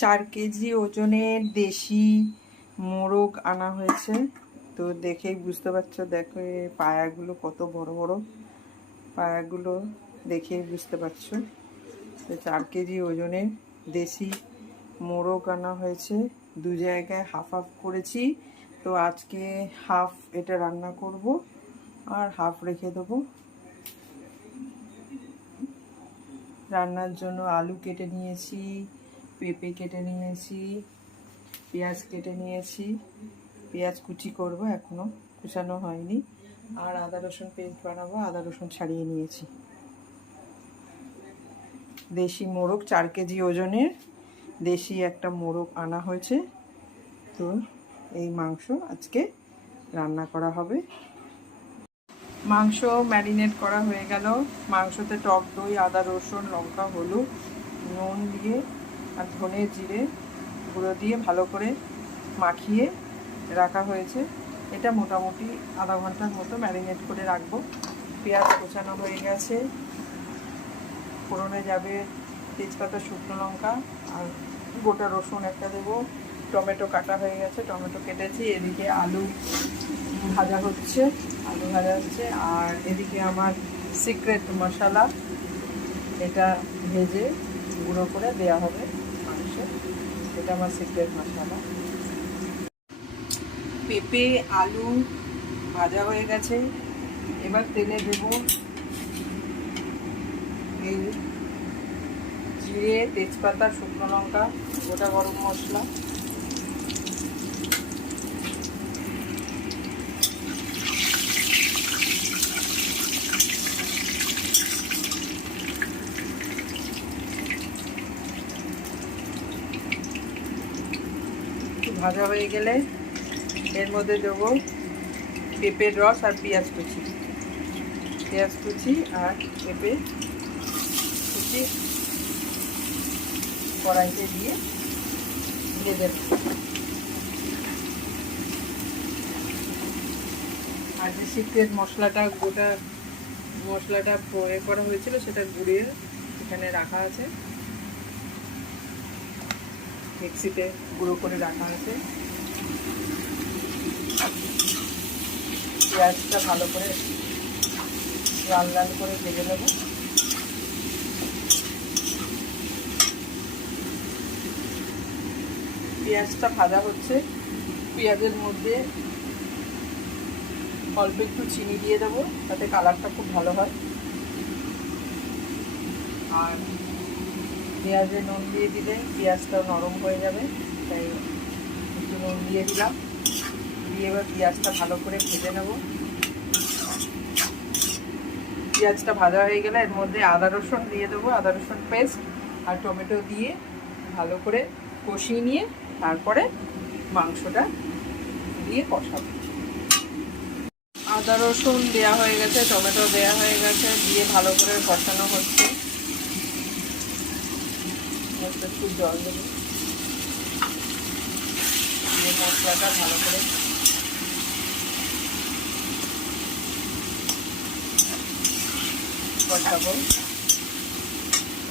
4 KG ওজনের দেশি মোরগ আনা হয়েছে। তো দেখেই বুঝতে পারছো, দেখো এই পায়াগুলো কত বড় বড়, পায়াগুলো দেখেই বুঝতে পারছো। তো 4 কেজি ওজনের দেশি মোরগ আনা হয়েছে, 2 জায়গায় হাফ হাফ করেছি। তো আজকে হাফ এটা রান্না করব আর হাফ রেখে দেবো। রান্নার জন্য আলু কেটে নিয়েছি, পেঁপে কেটে নিয়েছি, পেঁয়াজ কেটে নিয়েছি। পেঁয়াজ কুচি করব, এখনো কুচানো হয়নি। আর আদা রসুন পেস্ট বানাবো, আদা রসুন ছাড়িয়ে নিয়েছি। দেশি মোরগ 4 কেজি ওজনের দেশি একটা মোরগ আনা হয়েছে। তো এই মাংস আজকে রান্না করা হবে। মাংস ম্যারিনেট করা হয়ে গেল। মাংসতে টক দই, আদা রসুন, লঙ্কা, হলুদ, নুন দিয়ে আর ধনে জিরে গুঁড়ো দিয়ে ভালো করে মাখিয়ে রাখা হয়েছে। এটা মোটামুটি আধা ঘন্টার মতো ম্যারিনেট করে রাখবো। পেঁয়াজ কোচানো হয়ে গেছে, ফোড়নে যাবে তেজপাতা, শুকনো লঙ্কা আর গোটা রসুন একটা দেবো। টমেটো কাটা হয়ে গেছে, টমেটো কেটেছি। এদিকে আলু ভাজা হচ্ছে, আর এদিকে আমার সিক্রেট মশলা, এটা ভেজে গুঁড়ো করে দেওয়া হবে মাংসে। এটা আমার সিক্রেট মশলা। পেঁপে আলু ভাজা হয়ে গেছে। এবার তেলে দেব এই জিরে, তেজপাতা, শুকনো লঙ্কা, গোটা গরম মশলা। ভাজা হয়ে গেলে এর মধ্যে দেবো পেঁপের রস আর পেঁয়াজ কুচি আর পেঁপে কুচি কড়াইতে দিয়ে ভেজে দেব। আর যে সিক্রেট মশলাটা, গোটা মশলাটা প্রয়োগ করা হয়েছিল, সেটা গুঁড়িয়ে এখানে রাখা আছে, মিক্সিতে গুঁড়ো করে রাখা আছে। পেঁয়াজটা ভালো করে লাল লাল করে ভেজে নেব। পেঁয়াজটা ভাজা হচ্ছে, পেঁয়াজের মধ্যে অল্প একটু চিনি দিয়ে দেবো, তাতে কালারটা খুব ভালো হয়। আর পেঁয়াজে নুন দিয়ে দিলে পেঁয়াজটাও নরম হয়ে যাবে, তাই একটু নুন দিয়ে দিলাম। দিয়ে এবার পেঁয়াজটা ভালো করে ভেজে নেব। পেঁয়াজটা ভাজা হয়ে গেলে এর মধ্যে আদা রসুন দিয়ে দেবো, আদা রসুন পেস্ট আর টমেটো দিয়ে ভালো করে কষিয়ে নিয়ে তারপরে মাংসটা দিয়ে কষাবো। আদা রসুন দেওয়া হয়ে গেছে, টমেটো দেওয়া হয়ে গেছে, দিয়ে ভালো করে কষানো হচ্ছে। একটু জল দেবো, দিয়ে মশলাটা ভালো করে কষাবো।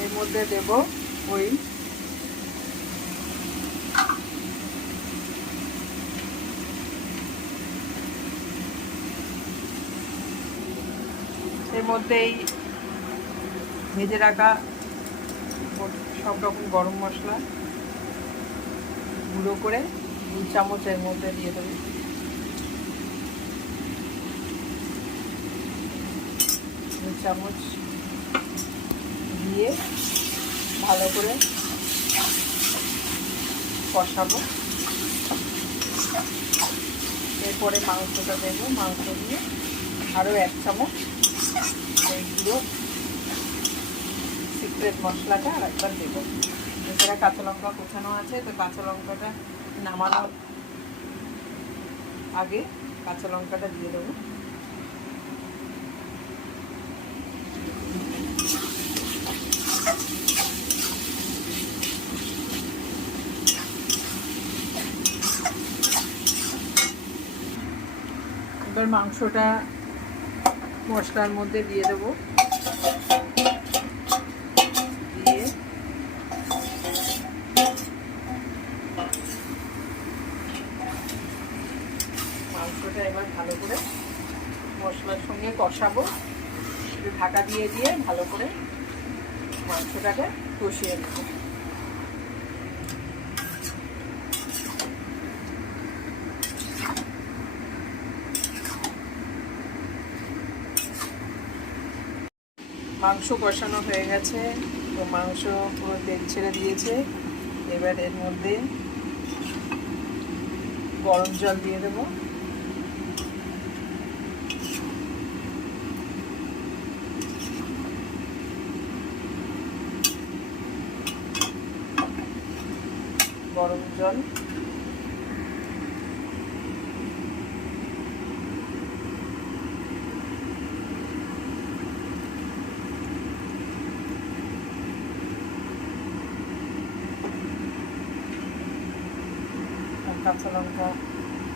এর মধ্যে দেব ওই এর মধ্যেই ভেজে রাখা সব রকম গরম মশলা গুঁড়ো করে 2 চামচ এর মধ্যে দিয়ে দেবো। 2 চামচ দিয়ে ভালো করে কষাবো। এরপরে মাংসটা দেবো, মাংস দিয়ে আরও 1 চামচ এই গুঁড়ো সিক্রেট মশলাটা আর একবার দেবো। এছাড়া কাঁচা লঙ্কা কোচানো আছে, তো কাঁচা লঙ্কাটা নামানোর আগে কাঁচা লঙ্কাটা দিয়ে দেবো। এবার মাংসটা মশলার মধ্যে দিয়ে দেবো, দিয়ে ভালো করে মশলার সঙ্গে কষাবো। একটু ঢাকা দিয়ে দিয়ে ভালো করে মাংসটাকে কষিয়ে নেব। মাংস কষানো হয়ে গেছে, তো মাংস পুরো তেল ছেড়ে দিয়েছে। এবার এর মধ্যে গরম জল দিয়ে দেব। গরম জল কাঁচা লঙ্কা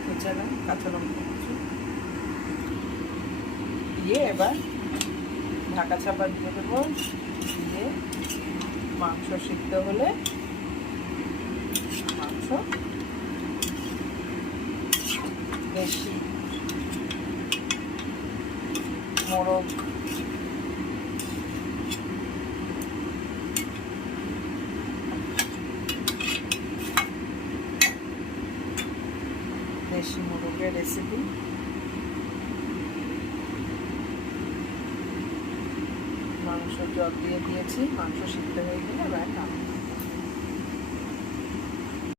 কুচানো, কাঁচা লঙ্কা কুচি দিয়ে এবার ঢাকা চাপা দিয়ে দেবো। দিয়ে মাংস সিদ্ধ হলে মাংস দেশি মোরগ দেশি মোরগের রেসিপি। মাংস জল দিয়ে দিয়েছি, মাংস সিদ্ধ হয়ে গেলে এবার